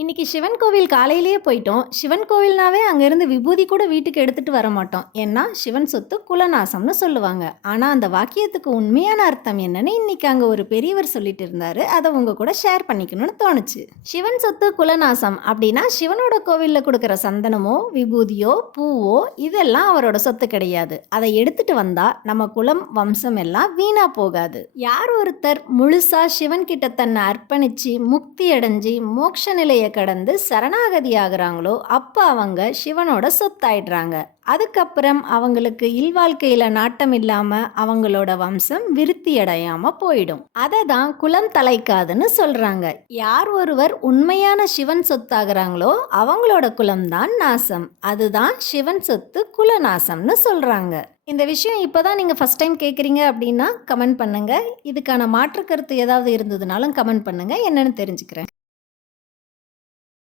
இன்னைக்கு சிவன் கோவில் காலையிலேயே போயிட்டோம். சிவன் கோவில்னாவே அங்கேருந்து விபூதி கூட வீட்டுக்கு எடுத்துட்டு வர மாட்டோம். ஏன்னா சிவன் சொத்து குலநாசம்னு சொல்லுவாங்க. ஆனால் அந்த வாக்கியத்துக்கு உண்மையான அர்த்தம் என்னன்னு இன்னைக்கு அங்கே ஒரு பெரியவர் சொல்லிட்டு இருந்தாரு. அதை உங்க கூட ஷேர் பண்ணிக்கணும்னு தோணுச்சு. சிவன் சொத்து குலநாசம் அப்படின்னா சிவனோட கோவிலில் கொடுக்குற சந்தனமோ விபூதியோ பூவோ இதெல்லாம் அவரோட சொத்து கிடையாது. அதை எடுத்துட்டு வந்தா நம்ம குலம் வம்சம் எல்லாம் வீணா போகாது. யார் ஒருத்தர் முழுசா சிவன் கிட்ட தன்னை அர்ப்பணிச்சு முக்தி அடைஞ்சு மோட்ச நிலையை கடந்து சரணாகதி ஆகுறாங்களோ அப்ப அவங்க சிவனோட சொத்தாயிடுறாங்க. அதுக்கப்புறம் அவங்களுக்கு இல்வாழ்க்கையில நாட்டம் இல்லாம அவங்களோட வம்சம் விருத்தி அடையாம போயிடும். அதை தான் குலம் தலைக்காதுன்னு சொல்றாங்க. யார் ஒருவர் உண்மையான சிவன் சொத்தாகிறாங்களோ அவங்களோட குலம்தான் நாசம். அதுதான் சிவன் சொத்து குலநாசம்னு சொல்றாங்க. இந்த விஷயம் இப்போதான் நீங்கள் ஃபஸ்ட் டைம் கேட்குறீங்க அப்படின்னா கமெண்ட் பண்ணுங்கள். இதுக்கான மாற்று கருத்து ஏதாவது இருந்ததுனாலும் கமெண்ட் பண்ணுங்கள், என்னென்னு தெரிஞ்சுக்கிறேன்.